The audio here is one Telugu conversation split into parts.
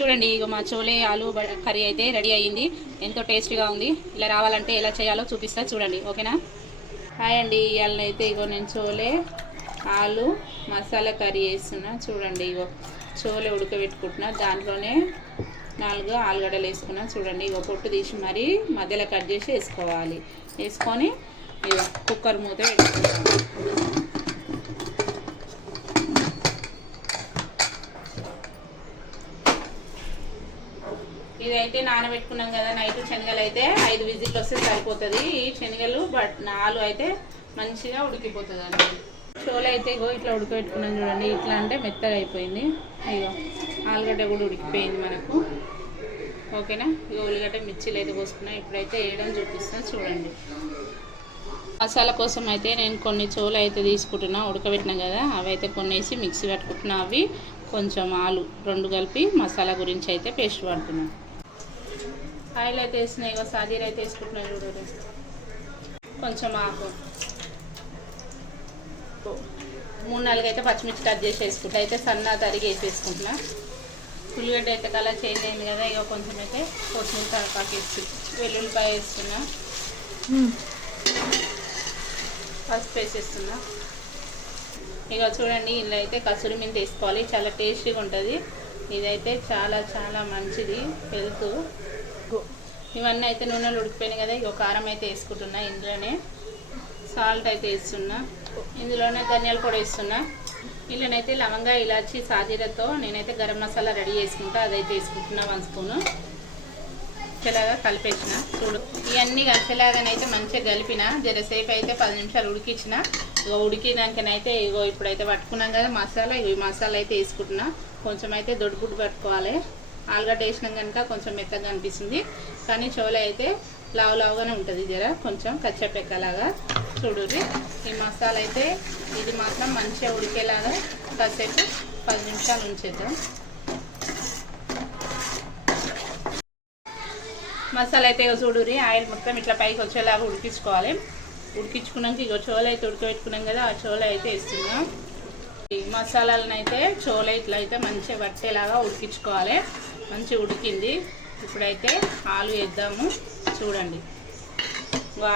చూడండి ఇక మా చోలే ఆలు కర్రీ అయితే రెడీ అయ్యింది. ఎంతో టేస్టీగా ఉంది. ఇలా రావాలంటే ఎలా చేయాలో చూపిస్తా చూడండి, ఓకేనా. హాయ్ అండి, ఇవాళ అయితే ఇగో నేను చోలే ఆలు మసాలా కర్రీ వేస్తున్నా. చూడండి ఇగో చోలే ఉడకబెట్టుకుంటున్నా. దాంట్లోనే 4 ఆలుగడ్డలు వేసుకున్నా. చూడండి ఇగో పొట్టు తీసి మరీ మధ్యలో కట్ చేసి వేసుకోవాలి. వేసుకొని ఇగో కుక్కర్ మూత పెట్టుకుంటాం. ఇదైతే నానబెట్టుకున్నాం కదా నైట్. శనగలు అయితే 5 విజిల్ వస్తే సరిపోతుంది. ఈ శనగలు ఆలు అయితే మంచిగా ఉడికిపోతుంది అండి. చోలే అయితే ఇగో ఇట్లా ఉడకబెట్టుకున్నాం చూడండి. ఇట్లా అంటే మెత్తగా అయిపోయింది. ఇగో ఆలుగడ్డ కూడా ఉడికిపోయింది మనకు, ఓకేనా. ఇగో ఉల్లిగడ్డ మిర్చిలు అయితే కోసుకున్నా. ఇప్పుడైతే వేయడం చూపిస్తాను చూడండి. మసాలా కోసం అయితే నేను కొన్ని చోలే అయితే తీసుకుంటున్నా. ఉడకబెట్టినా కదా అవి అయితే కొన్ని వేసి మిక్సీ పట్టుకుంటున్నా. అవి కొంచెం ఆలు 2 కలిపి మసాలా గురించి అయితే పేస్ట్ పడుతున్నాను. ఆయిల్ అయితే వేసినాయి. ఇగో సాజీర అయితే వేసుకుంటున్నాను చూడండి. కొంచెం ఆకు 3-4 అయితే పచ్చిమిర్చి కట్ చేసి వేసుకుంటా. అయితే సన్న తరిగి వేసేసుకుంటున్నా. ఉల్లిగడ్డ అయితే కలర్ చేంజ్ అయింది కదా. ఇక కొంచెం అయితే కొత్తిమీర కరివేపాకు వేసి వెల్లుల్లిపాయ వేస్తున్నా. పసుపు వేసేస్తున్నా. ఇక చూడండి ఇలా అయితే కసూరి మెంతి వేసుకోవాలి. చాలా టేస్టీగా ఉంటుంది. ఇదైతే చాలా చాలా మంచిది హెల్త్. ఇవన్నీ అయితే నూనెలు ఉడికిపోయినాయి కదా. ఇక కారం అయితే వేసుకుంటున్నా. ఇందులోనే సాల్ట్ అయితే వేస్తున్నా. ఇందులోనే ధనియాల పొడి వేస్తున్నా. ఇందులోనైతే లవంగా ఇలాచి సాజీరతో నేనైతే గరం మసాలా రెడీ చేసుకుంటా. అదైతే వేసుకుంటున్నా 1 స్పూను. ఇలాగా కలిపేసిన చూడు. ఇవన్నీ కలిసేలాగానైతే మంచిగా కలిపిన. జరసేపు అయితే 10 నిమిషాలు ఉడికించిన. ఇగో ఉడికినాకనైతే ఇగో ఇప్పుడైతే పట్టుకున్నాం కదా మసాలా. ఈ మసాలా అయితే వేసుకుంటున్నా. కొంచెం అయితే దొడ్డుగుడ్డు పట్టుకోవాలి. ఆలుగడ్డ వేసినాం కనుక కొంచెం మెత్తగా అనిపిస్తుంది. కానీ చోలే అయితే లావుగానే ఉంటుంది. జర కొంచెం కచ్చపెక్కలాగా చూడుర్రి. ఈ మసాలా అయితే ఇది మాత్రం మంచిగా ఉడికేలాగా కాసేపు 10 నిమిషాలు ఉంచేద్దాం. మసాలా అయితే చూడుర్రి. ఆయిల్ మొత్తం ఇట్లా పైకి వచ్చేలాగా ఉడికించుకోవాలి. ఉడికించుకున్నాక ఇగో చోలే అయితే ఉడకబెట్టుకున్నాం కదా. ఆ చోలే అయితే వేస్తున్నాం. ఈ మసాలాలను అయితే చోలే ఇట్లా అయితే మంచిగా పట్టేలాగా ఉడికించుకోవాలి. మంచిగా ఉడికింది. ఇప్పుడైతే ఆలు వేద్దాము చూడండి.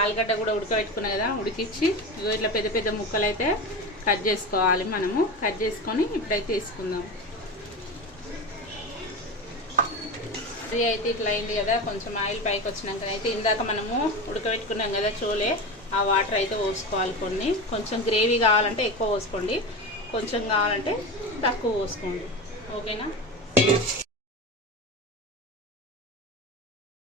ఆలుగడ్డ కూడా ఉడకబెట్టుకున్నాం కదా. ఉడికించి ఇగో ఇట్లా పెద్ద పెద్ద ముక్కలు అయితే కట్ చేసుకోవాలి. మనము కట్ చేసుకొని ఇప్పుడైతే వేసుకుందాం. ఇది అయితే ఇట్లా అయింది కదా. కొంచెం ఆయిల్ పైకి వచ్చినాక అయితే ఇందాక మనము ఉడకబెట్టుకున్నాం కదా చోలే, ఆ వాటర్ అయితే పోసుకోవాలి. కొన్ని కొంచెం గ్రేవీ కావాలంటే ఎక్కువ పోసుకోండి, కొంచెం కావాలంటే తక్కువ పోసుకోండి, ఓకేనా.